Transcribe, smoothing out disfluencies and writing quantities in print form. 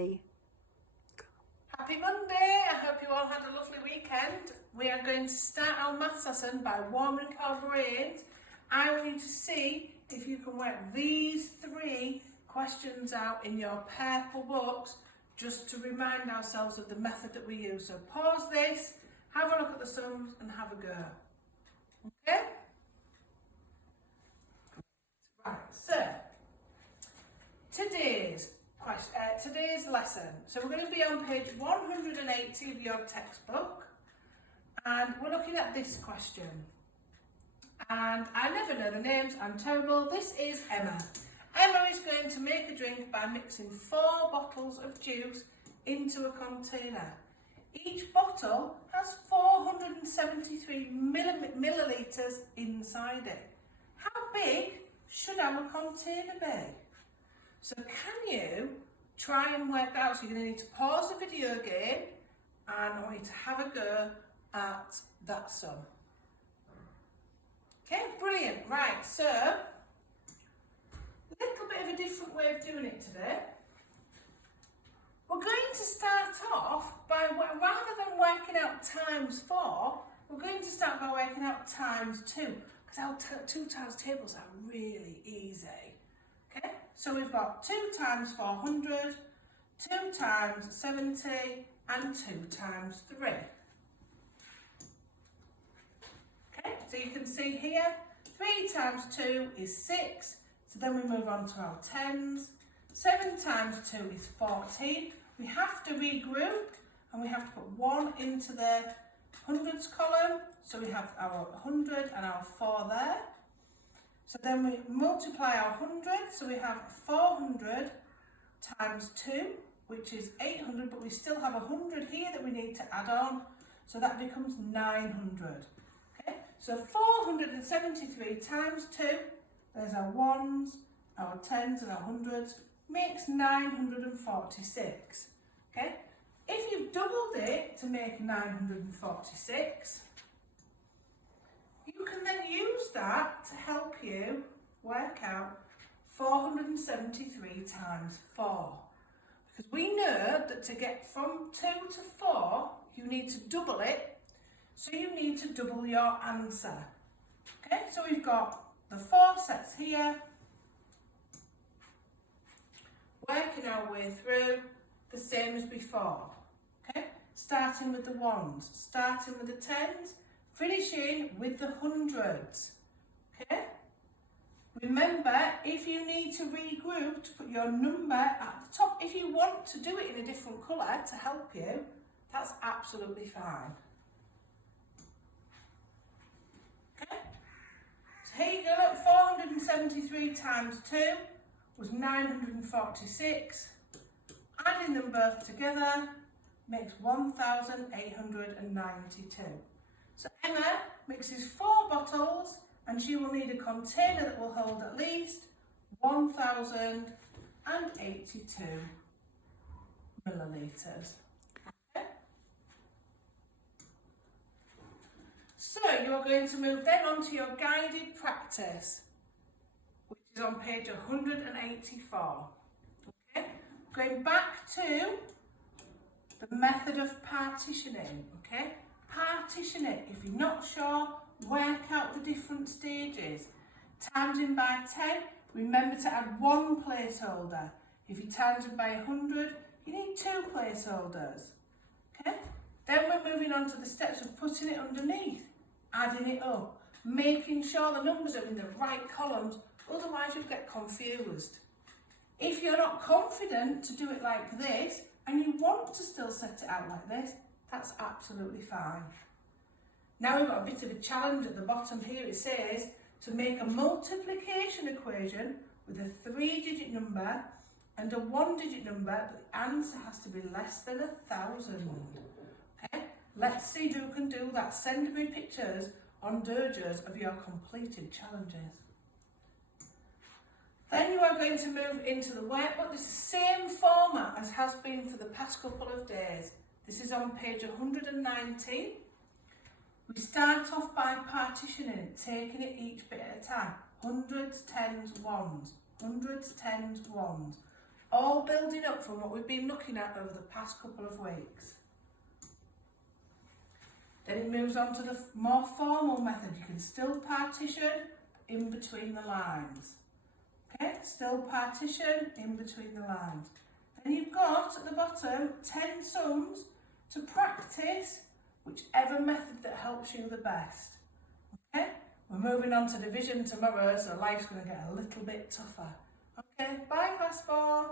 Happy Monday! I hope you all had a lovely weekend. We are going to start our maths lesson by warming our brains. I want you to see if you can work these 3 questions out in your purple books just to remind ourselves of the method that we use. So pause this, have a look at the sums and have a go. Okay? Right, so today's lesson. So we're going to be on page 180 of your textbook and we're looking at this question. And I never know the names, I'm terrible. This is Emma. Emma is going to make a drink by mixing 4 bottles of juice into a container. Each bottle has 473 millilitres inside it. How big should our container be? So can you try and work out? So you're going to need to pause the video again and I want you to have a go at that sum. Okay, brilliant. Right, so a little bit of a different way of doing it today. We're going to start off by, rather than working out times 4, we're going to start by working out times 2, because our 2 times tables are really easy. Okay, so we've got 2 times 400, 2 times 70, and 2 times 3. Okay, so you can see here, 3 times 2 is 6, so then we move on to our tens. 7 times 2 is 14. We have to regroup and we have to put 1 into the hundreds column, so we have our 100 and our 4 there. So then we multiply our 100, so we have 400 times 2, which is 800, but we still have 100 here that we need to add on, so that becomes 900. Okay, so 473 times 2, there's our 1s, our 10s and our 100s, makes 946. Okay, if you've doubled it to make 946, you can then use that to help you work out 473 times 4. Because we know that to get from 2 to 4, you need to double it. So you need to double your answer. Okay, so we've got the 4 sets here. Working our way through the same as before. Okay, starting with the 1s, starting with the 10s, finishing with the 100s. Okay, remember, if you need to regroup to put your number at the top, if you want to do it in a different colour to help you, that's absolutely fine. Okay, so here you go, look, 473 times 2 was 946. Adding them both together makes 1,892. So Emma mixes 4 bottles and she will need a container that will hold at least 1,082 millilitres. Okay. So you are going to move then on to your guided practice, which is on page 184. Okay, going back to the method of partitioning. Okay, partition it. If you're not sure, work out the different stages. Times in by 10, remember to add 1 placeholder. If you times it by 100, you need 2 placeholders. Okay, then we're moving on to the steps of putting it underneath, adding it up, making sure the numbers are in the right columns, otherwise you'll get confused. If you're not confident to do it like this and you want to still set it out like this, that's absolutely fine. Now we've got a bit of a challenge at the bottom here. It says to make a multiplication equation with a 3-digit number and a 1-digit number, but the answer has to be less than 1,000. Okay, let's see who can do that. Send me pictures on Dojos of your completed challenges. Then you are going to move into the workbook. This is the same format as has been for the past couple of days. This is on page 119. We start off by partitioning it, taking it each bit at a time. Hundreds, tens, ones. Hundreds, tens, ones. all building up from what we've been looking at over the past couple of weeks. Then it moves on to the more formal method. You can still partition in between the lines. Okay, still partition in between the lines. Then you've got at the bottom 10 sums to practice whichever method that helps you the best. Okay, we're moving on to division tomorrow, so life's going to get a little bit tougher. Okay, bye class 4.